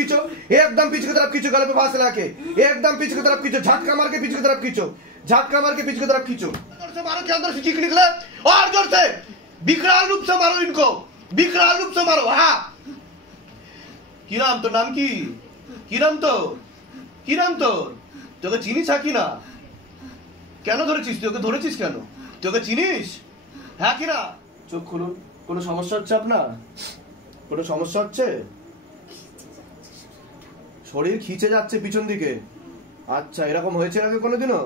खींचो, एकदम पीछे की तरफ खींचो, गले पे फांस लगा के एकदम पीछे की तरफ खींचो, झटका मार के पीछे की तरफ खींचो, झटका मार के पीछे की तरफ खींचो, जोर से मारो के अंदर से चीख निकले और जोर से विकराल रूप से मारो इनको, विकराल रूप से मारो। हाँ কি নাম তোর? নাম কি? কি নাম তোর? কি নাম তোর? তোকে চিনিস কি না? কেন ধরেছিস? তোকে ধরেছিস কেন? তোকে চিনিস হ্যাঁ কি না? চোখ খুলুন। কোনো সমস্যা হচ্ছে আপনার? কোনো সমস্যা হচ্ছে? শরীর খিচে যাচ্ছে পিছন দিকে। আচ্ছা, এরকম হয়েছে আগে কোনোদিনও?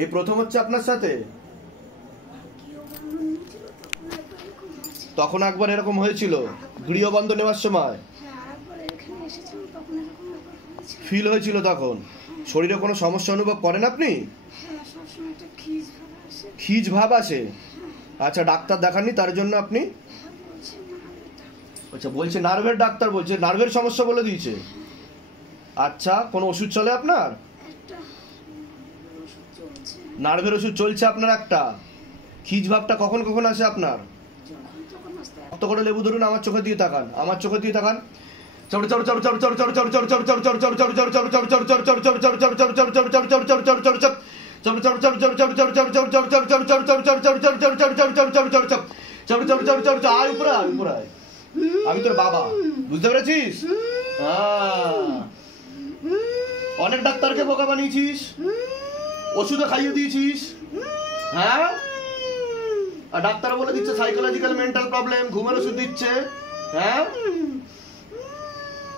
এই প্রথম হচ্ছে আপনার সাথে? তখন একবার এরকম হয়েছিল গৃহবন্ধ নেওয়ার সময়? ফিল হয়েছিল তখন? শরীরে কোনো সমস্যা অনুভব করেন আপনি? খিজ ভাব আসে? আচ্ছা, ডাক্তার দেখাননি তার জন্য আপনি? আচ্ছা, বলছে নার্ভের ডাক্তার বলছে নার্ভের সমস্যা বলে দিয়েছে। আচ্ছা, কোনো ওষুধ চলে আপনার? নার্ভের ওষুধ চলছে আপনার একটা। খিজ ভাবটা কখন কখন আসে আপনার? কত করে লেবু ধরুন, আমার চোখে দিয়ে তাকান, আমার চোখে দিয়ে তাকান। আমি তোর বাবা, বুঝতে পেরেছিস? অনেক ডাক্তারকে বোকা বানিয়েছিস, ওষুধও খাইয়ে দিয়েছিস। হ্যাঁ, আর ডাক্তার বলে দিচ্ছে সাইकोलॉजिकल मेंटल प्रॉब्लम, घूमर ओषुध दिच्छे। हैं?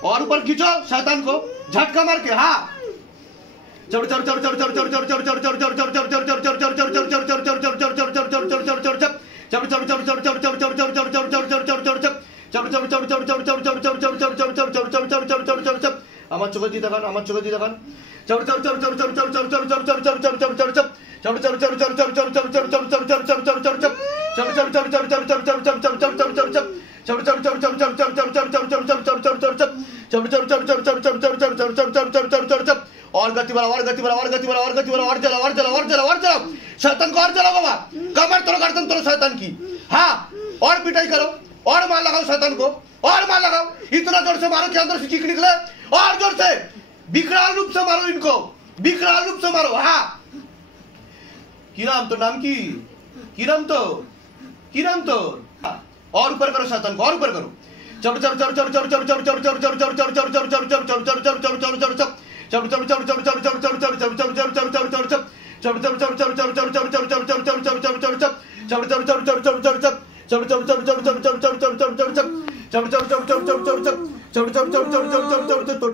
और ऊपर खींचो शैतान को झटका मार के। हाँ, আমার চোখে দিয়ে দেখান, আমার চোখে দিয়ে দেখান। और गति बढ़ाओ, और गति बढ़ाओ, और गति बढ़ाओ, और गति बढ़ाओ, और चलाओ, और चलाओ, और चलाओ, और चलाओ। शैतान को और चलाओ बाबा, कमर तोड़ो, गर्दन तोड़ो शैतान की। हाँ, और पिटाई करो, और मार लगाओ शैतान को, और मार लगाओ। इतना जोर से मारो कि अंदर से चीख निकले, और जोर से विकराल रूप से मारो इनको, विकराल रूप से मारो। हाँ, কি নাম তোর? নাম কি? কি নাম তোর? কি নাম তোর? और ऊपर करो शैतान को, और ऊपर करो। তো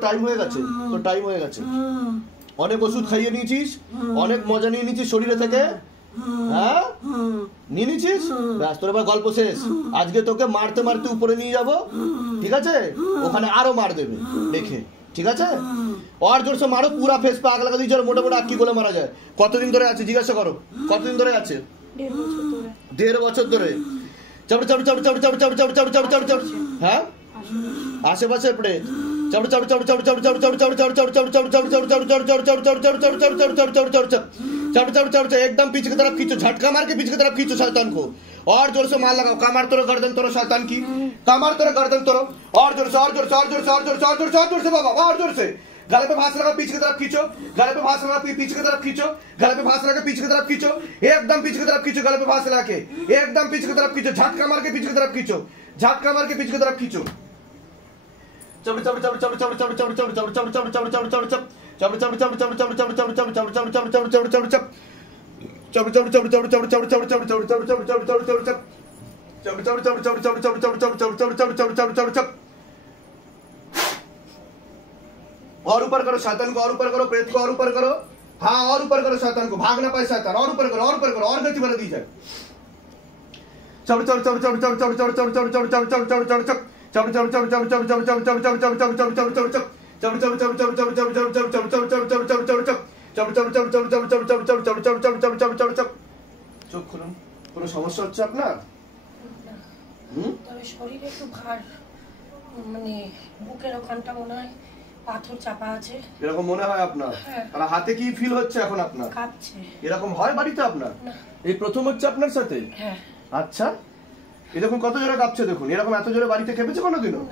টাইম হয়ে গেছে, তো টাইম হয়ে গেছে। অনেক ওষুধ খাইয়ে নিয়েছিস, অনেক মজা নিয়ে নিয়েছিস শরীরে থেকে। হ্যাঁ, নিয়ে নিয়েছিস? ব্যাস, তোর এবার গল্প শেষ। আজকে তোকে মারতে মারতে উপরে নিয়ে যাব, ঠিক আছে? ওখানে আরো মার দেবে দেখে, ঠিক আছে? और जोर से मारो, पूरा फेस पे आग लगा दीजिए। मोटे मोटे आग की गोले मारा जाए। কতদিন ধরে আছে জিজ্ঞাসা করো, কতদিন ধরে আছে? 1.5 বছর ধরে। হ্যাঁ, আশেপাশে প্রেত। एकदम पीछे की तरफ खींचो, झटका मार के पीछे की तरफ खींचो शैतान को, और जोर से मार लगाओ। कमर तोड़ो, गर्दन तोड़ो शैतान की, कमर तोड़ो, गर्दन तोड़ो, और जोर से, और जोर से, और जोर से, और जोर से, और जोर से, और जोर से बाबा, और जोर से। गले पे फांस लगा, पीछे की तरफ खींचो, गले पे फांस लगा, पीछे की तरफ खींचो, गले पे फांस लगा, पीछे की तरफ खींचो, एकदम पीछे की तरफ खींचो, गले पे फांस लगा के एकदम पीछे की तरफ खींचो, झटका मार के पीछे की तरफ खींचो, झटका मार के पीछे की तरफ खींचो। और ऊपर करो शैतान को, और ऊपर करो प्रेत को, और ऊपर करो। हाँ, और ऊपर करो शैतान को, भाग ना पाए शैतान। और ऊपर करो, और ऊपर करो, और गति बना दी जाए। চোখ খুলুন। কোনো সমস্যা হচ্ছে আপনার? তবে শরীরে একটু ভার, মানে বুকের ওখানটা মনে হয় পাথর চাপা আছে, এরকম মনে হয় আপনার? আর হাতে কি ফিল হচ্ছে এখন আপনার? কাঁপছে। এরকম হয় বাড়িতে আপনার? এই প্রথম হচ্ছে আপনার সাথে? হ্যাঁ। আচ্ছা, এই দেখুন কত জোরে কাঁপছে দেখুন। এরকম এত জোরে বাড়িতে কেঁপেছে কোনোদিনও?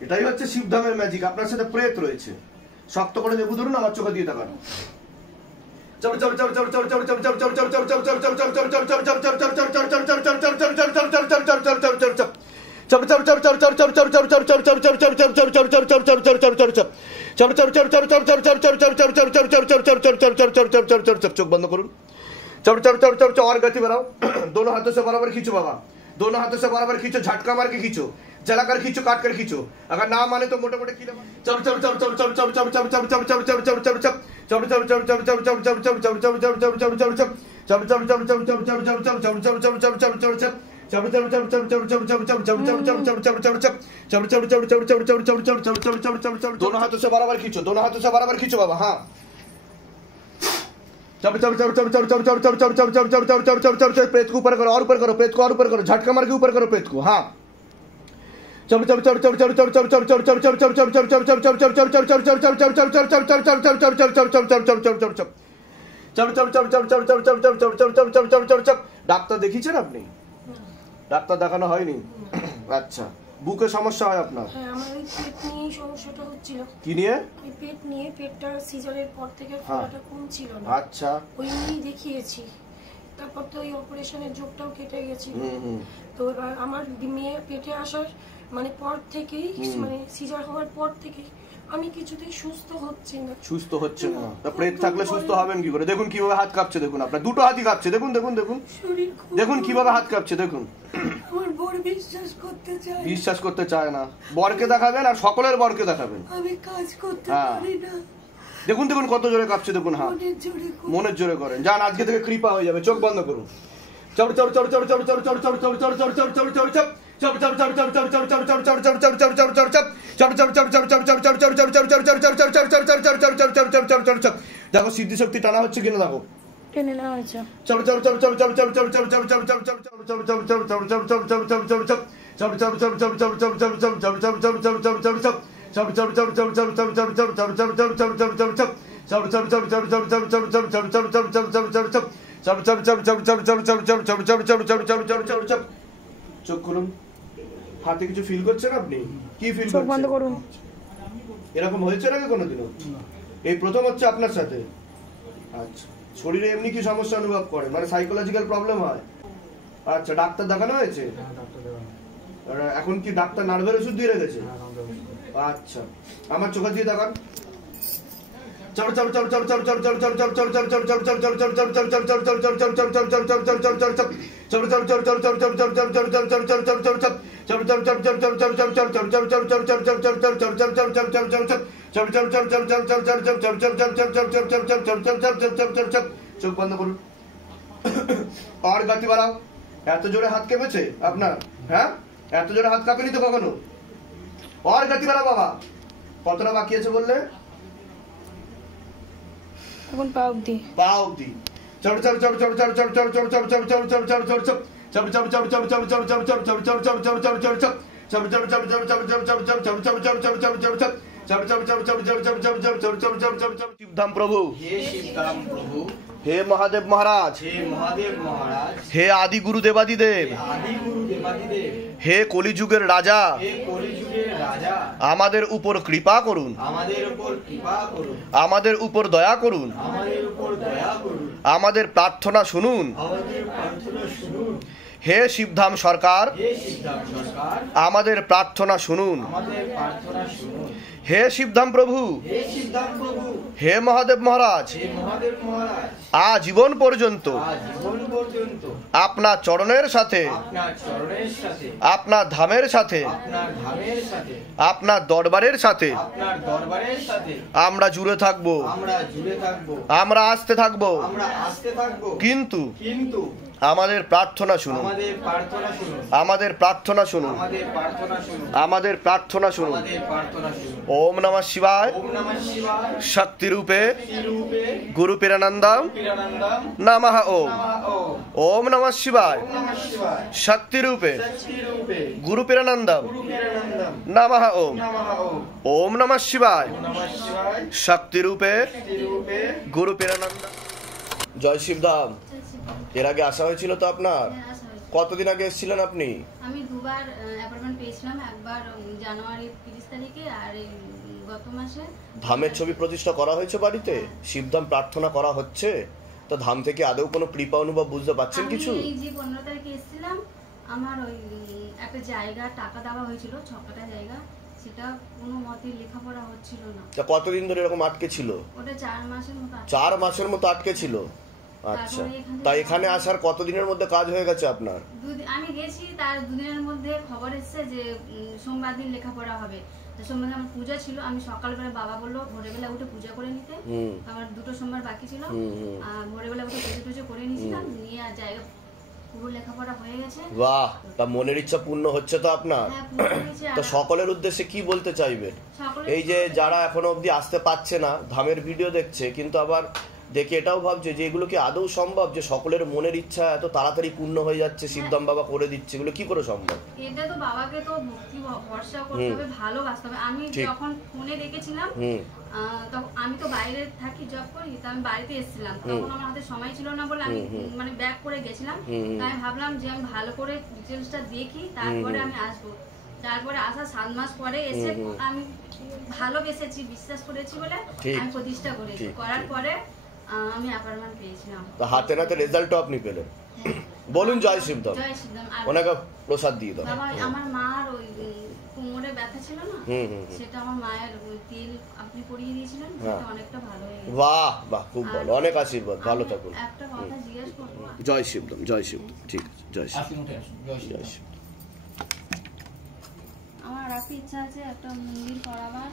এটাই হচ্ছে শিবধামের ম্যাজিক। আপনার সাথে প্রেত রয়েছে। শক্ত করে লেবু ধরুন, আমার চোখে দিয়ে তাকান। चोख बंद करूँ। और गति बढ़ाओ। दोनों हाथों से बराबर खींचो बाबा, दोनों हाथों से बराबर खींचो, झटका मार के खींचो, जला कर खींचो, काट कर खींचो। अगर ना माने तो मोटे मोटे कीड़े दोनों हाथों से बराबर खींचो, दोनों हाथों से बराबर खींचो बाबा। हाँ, पेट को ऊपर करो और ऊपर करो, पेट को और ऊपर करो, झटका मार के ऊपर करो पेट को। हाँ, ডাক্তার দেখিয়েছেন আপনি? ডাক্তার দেখানো হয়নি? আচ্ছা, বুকে সমস্যা হয় আপনার? হ্যাঁ, আমার ওই পেট নিয়ে সমস্যাটা হচ্ছিল। কি নিয়ে? ওই পেট নিয়ে, পেটটা সিজারের পর থেকে ফোলাটা কম ছিল না। আচ্ছা, ওই নিয়েই দেখিয়েছি। তারপর তো ওই অপারেশনের যোগটাও কেটে গেছিল। তো এবার আমার মেয়ে পেটে আসার মানে পর থেকেই, মানে সিজার হওয়ার পর থেকেই আমি কিছুতেই সুস্থ হচ্ছি না। সুস্থ হচ্ছে না? প্রেত থাকলে সুস্থ হবেন কি করে? দেখুন কিভাবে হাত কাঁপছে, দেখুন আপনার দুটো হাতই কাঁপছে, দেখুন দেখুন দেখুন দেখুন কিভাবে হাত কাঁপছে, দেখুন। আমার বর বিশ্বাস করতে চায়, বিশ্বাস করতে চায় না। বরকে দেখাবেন আর সকলের বরকে দেখাবেন। আমি কাজ করতে পারি না। দেখুন দেখুন কত জোরে কাঁপছে, দেখুন। হ্যাঁ, মনের জোরে করেন। যান, আজকে থেকে কৃপা হয়ে যাবে। চোখ বন্ধ করুন। দেখো সিদ্ধি শক্তি টানা হচ্ছে কিনা, দেখো টেনে নেওয়া হয়েছে। চোখ খুলুন। হাতে কিছু ফিল করছেন আপনি? কি ফিল করছেন? চোখ বন্ধ করুন। এরকম হয়েছে নাকি কোনোদিনও? এই প্রথম হচ্ছে আপনার সাথে? আচ্ছা, শরীরে এমনি কি সমস্যা অনুভব করেন, মানে সাইকোলজিক্যাল প্রবলেম হয়? আচ্ছা, ডাক্তার দেখানো হয়েছে? এখন কি ডাক্তার নার্ভের ওষুধ দিয়ে রেখেছে? আচ্ছা, আমার চোখে দিয়ে দেখান। চোখ বন্ধ করুন। আর গতি বাড়াও। এত জোরে হাত কেঁপেছে আপনার? হ্যাঁ, এত জোরে হাত কাঁপেনি তো কখনো। আর গতি বাড়াও বাবা। কতটা বাকি আছে বললে? এখন পা অবধি। পা অবধি। शिवधाम प्रभु, हे शिवधाम प्रभु, हे महादेव महाराज, हे महादेव महाराज, हे आदि गुरु देवादिदेव, आदि गुरु देवादिदेव, हे কলিযুগের রাজা, हे কলিযুগের রাজা, আমাদের উপর কৃপা করুন, আমাদের উপর কৃপা করুন, আমাদের উপর দয়া করুন, আমাদের উপর দয়া করুন, আমাদের প্রার্থনা শুনুন। আমাদের প্রার্থনা শুনুন। হে শিবধাম সরকার, হে শিবধাম সরকার, আমাদের প্রার্থনা শুনুন। আমাদের প্রার্থনা শুনুন। হে শিবধাম প্রভু, হে শিবধাম প্রভু, হে মহাদেব মহারাজ, হে মহাদেব মহারাজ, আজীবন পর্যন্ত আজীবন পর্যন্ত আপনার চরণের সাথে, আপনার চরণের সাথে, আপনার ধামের সাথে, আপনার ধামের সাথে, আপনার দরবারের সাথে আপনার দরবারের সাথে আমরা জুড়ে থাকব, আমরা জুড়ে থাকবো, আমরা আসতে থাকব। আমরা আসতে থাকবো। কিন্তু কিন্তু আমাদের প্রার্থনা শুনুন, আমাদের প্রার্থনা শুনুন, আমাদের প্রার্থনা শুনুন, আমাদের প্রার্থনা শুনুন, আমাদের প্রার্থনা শুনুন। আমাদের প্রার্থনা শুনুন। ওম নমঃ শিবায়, ওম নমঃ শিবায়, শক্তি রূপে রূপে গুরু পীরানন্দম পিরানন্দম নমঃ ওম। নমঃ ওম। ওম নমঃ শিবায়, ওম নমঃ শিবায়, শক্তি রূপে শক্তি রূপে গুরু পীরানন্দম গুরু পিরানন্দম নমঃ ওম। নমঃ ওম। ওম নমঃ শিবায়, ওম নমঃ শিবায়, শক্তি রূপে শক্তি রূপে গুরু পীরানন্দম। জয় শিবধাম। এর আগে আসা হয়েছিল তো আপনার? কতদিন আগে এসেছিলেন আপনি? আমি দুবার অ্যাপয়েন্টমেন্ট পেয়েছিলাম, একবার জানুয়ারি 30 তারিখে আর এই গত মাসে। ধামের ছবি প্রতিষ্ঠা করা হয়েছে বাড়িতে, শিবধাম প্রার্থনা করা হচ্ছে, তো ধাম থেকে আদৌ কোনো কৃপা অনুভব বুঝতে পারছেন কিছু? এই যে 15 তারিখে এসেছিলাম, আমার ওই একটা জায়গা টাকা দেওয়া হয়েছিল, 6 কাঠা জায়গা, সেটা কোনো মতে লেখাপড়া হচ্ছিল না। তা কতদিন ধরে এরকম আটকে ছিল? ওটা 4 মাসের মতো। 4 মাসের মতো আটকে ছিল। আচ্ছা, তা এখানে আসার কতদিনের মধ্যে কাজ হয়ে গেছে আপনার? আমি গেছি, তার 2 দিনের মধ্যে খবর এসেছে যে সোমবার দিন লেখাপড়া হবে। তো সোমবার আমার পূজা ছিল, আমি সকালবেলা বাবা বললো ভোরবেলা উঠে পূজা করে নিতে, আমার 2টো সোমবার বাকি ছিল, আর ভোরবেলা উঠে পুজো টুজো করে নিয়েছিলাম, নিয়ে আর জায়গা পুরো লেখাপড়া হয়ে গেছে। বাহ, তা মনের ইচ্ছা পূর্ণ হচ্ছে তো আপনার? হ্যাঁ, পূর্ণ হয়েছে। তো সকলের উদ্দেশ্যে কি বলতে চাইবেন? এই যে যারা এখনো অবধি আসতে পারছে না, ধামের ভিডিও দেখছে, কিন্তু আবার দেখে এটাও ভাবছে যে এগুলো কি আদৌ সম্ভব, যে সকলের মনের ইচ্ছা এত তাড়াতাড়ি পূর্ণ হয়ে যাচ্ছে, শিবধাম বাবা করে দিচ্ছে, এগুলো কি করে সম্ভব? এটা তো বাবাকে তো ভক্তি ভরসা করতে হবে, ভালোবাসতে হবে। আমি যখন ফোনে দেখেছিলাম, তখন আমি তো বাইরে থাকি, জব করি, তো আমি বাড়িতে এসেছিলাম, তখন আমার হাতে সময় ছিল না বলে আমি মানে ব্যাক করে গেছিলাম। তাই আমি ভাবলাম যে আমি ভালো করে ডিটেলসটা দেখি, তারপরে আমি আসবো। তারপরে আসা 7 মাস পরে এসে আমি ভালোবেসেছি, বিশ্বাস করেছি বলে আমি প্রতিষ্ঠা করেছি। করার পরে আমি অ্যাপয়েন্টমেন্ট পেয়েছিলাম, তা হাতে নাতে রেজাল্টও আপনি পেলেন। বলুন জয় শিবধাম। জয় শিবধাম। ওনাকে প্রসাদ দিয়ে দাও। বাবা, আমার মার ওই কোমরে ব্যথা ছিল না, সেটা আমার মায়ের তেল আপনি পরিয়ে দিয়েছিলেন, সেটা অনেকটা ভালো হয়ে গেছে। বাহ বাহ, খুব ভালো, অনেক আশীর্বাদ, ভালো থাকুন। একটা কথা জিজ্ঞেস করবো? জয় শিবধাম, জয় শিবধাম। ঠিক আছে, জয় শিবধাম, জয় শিবধাম। আমার একটা ইচ্ছা আছে, একটা মন্দির করাবার।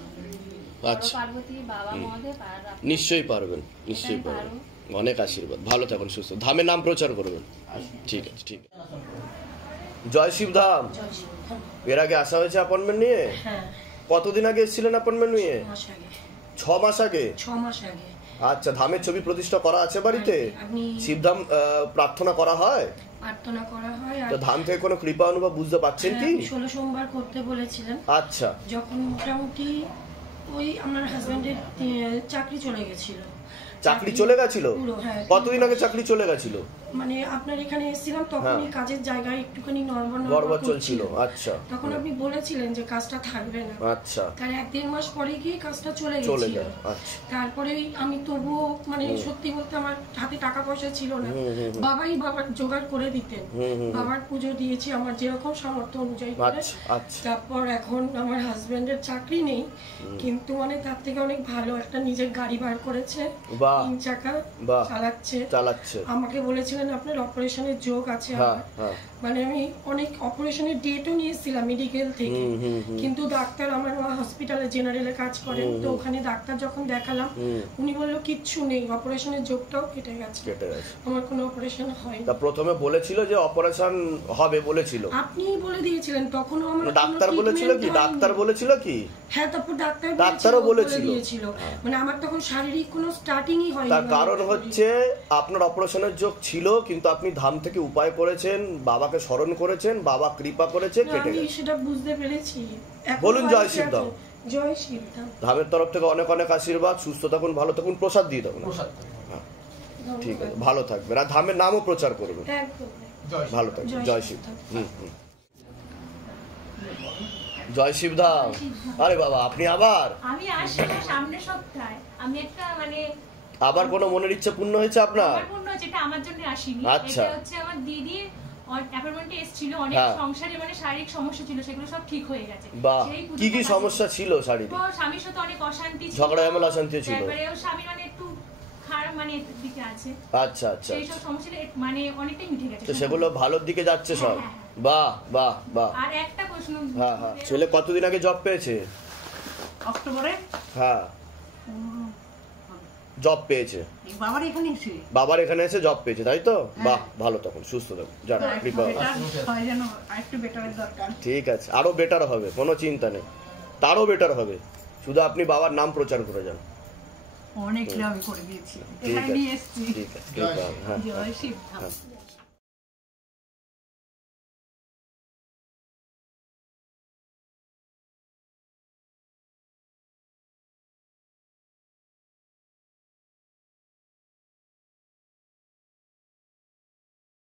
আচ্ছা, পার্বতী বাবা মহাদেব আর নিশ্চয়ই পারবেন, নিশ্চয়ই পারবেন, অনেক আশীর্বাদ, ভালো থাকুন, সুস্থ, ধামের নাম প্রচার করবেন। ঠিক আছে, ঠিক আছে। জয় শিবধাম। এর আগে আসা হয়েছে অ্যাপয়েন্টমেন্ট নিয়ে? হ্যাঁ। কতদিন আগে এসেছিলেন অ্যাপয়েন্টমেন্ট নিয়ে? 6 মাস আগে। 6 মাস আগে। আচ্ছা, ধামের ছবি প্রতিষ্ঠা করা আছে বাড়িতে? শিবধাম প্রার্থনা করা হয়? প্রার্থনা করা হয়। তো ধাম থেকে কোনো কৃপা অনুভব বুঝতে পারছেন কি? 16 সোমবার করতে বলেছিলেন। আচ্ছা, যখন মোটামুটি ওই আমার হাজবেন্ডের চাকরি চলে গেছিল। চাকরি চলে গেছিল? হ্যাঁ। কতদিন আগে চাকরি চলে গেছিল? মানে আপনার এখানে এসেছিলাম, তখনই কাজের জায়গায় একটুখানি নড়বড় চলছিল। আচ্ছা, তখন আপনি বলেছিলেন যে কাজটা থাকবে না। আচ্ছা, তার 1-1.5 মাস পরে গিয়ে কাজটা চলে চলে গেছিল। গেল। আচ্ছা, তারপরেই আমি তবুও মানে সত্যি বলতে আমার হাতে টাকা পয়সা ছিল না, বাবার জোগাড় করে দিতেন, বাবার পুজো দিয়েছি আমার যেরকম সামর্থ্য অনুযায়ী করে। তারপর এখন আমার হাজবেন্ডের চাকরি নেই, কিন্তু মানে তার থেকে অনেক ভালো একটা নিজের গাড়ি বার করেছে, 3 চাকা চালাচ্ছে। আমাকে বলেছিলেন আপনার অপারেশনের যোগ আছে। মানে আমি অনেক অপারেশনের ডেটও নিয়েছিলাম মেডিকেল থেকে, কিন্তু ডাক্তার, আমার হসপিটালে জেনারেলে কাজ করেন, তো ওখানে ডাক্তার যখন দেখালাম উনি বললো কিচ্ছু নেই, অপারেশনের যোগটাও কেটে গেছে, আমার কোনো অপারেশন হয়নি। তা প্রথমে বলেছিল যে অপারেশন হবে, বলেছিল, আপনিই বলে দিয়েছিলেন, তখনও আমার ডাক্তার বলেছিল কি? ডাক্তার বলেছিল কি? হ্যাঁ, তারপর ডাক্তারও বলেছিল। মানে আমার তখন শারীরিক কোনো স্টার্টিংই হয়নি। তার কারণ হচ্ছে আপনার অপারেশনের যোগ ছিল, কিন্তু আপনি ধাম থেকে উপায় করেছেন, বাবাকে স্মরণ করেছেন, বাবা কৃপা করেছে, কেটে গেছে। আমি সেটা বুঝতে পেরেছি। বলুন জয় শিবধাম। জয় শিবধাম। ধামের তরফ থেকে অনেক অনেক আশীর্বাদ, সুস্থ থাকুন, ভালো থাকুন, প্রসাদ দিয়ে দেবেন। ঠিক আছে, ভালো থাকবেন, আর ধামের নামও প্রচার করবেন। ভালো থাকবেন, জয় শিবধাম। জয় শিবধাম। আরে বাবা, আপনি আবার? আমি আসলে সামনের সপ্তাহে আমি একটা মানে আবার কোন মনের ইচ্ছা পূর্ণ হয়েছে আপনার? আমার পূর্ণ হয়েছে, এটা আমার জন্য আসেনি। আচ্ছা, এটা হচ্ছে আমার দিদির অ্যাপয়েন্টমেন্টে এসেছিল, অনেক সংসারে মানে শারীরিক সমস্যা ছিল, সেগুলো সব ঠিক হয়ে গেছে। বাহ, কি কি সমস্যা ছিল শারীরিক? তো স্বামীর সাথে অনেক অশান্তি ছিল, ঝগড়া ঝামেলা অশান্তি ছিল, তারপরে ওর স্বামী মানে একটু খারাপ মানে দিকে আছে। আচ্ছা আচ্ছা, সেই সব সমস্যা মানে অনেকটাই মিটে গেছে, তো সেগুলো ভালোর দিকে যাচ্ছে সব। বাহ বাহ বাহ। আর একটা প্রশ্ন, ছেলে কতদিন আগে জব পেয়েছে? অক্টোবরে। হ্যাঁ, জব পেয়েছে, বাবার এখানে এসে জব পেয়েছে, তাই তো? বাহ, ভালো থাকুন, সুস্থ থাকুন, জানো কৃপা। ঠিক আছে, আরো বেটার হবে, কোনো চিন্তা নেই, তারও বেটার হবে, শুধু আপনি বাবার নাম প্রচার করে যান। অনেক আমি করে দিয়েছি, ঠিক আছে, ঠিক আছে, জয় শিবধাম।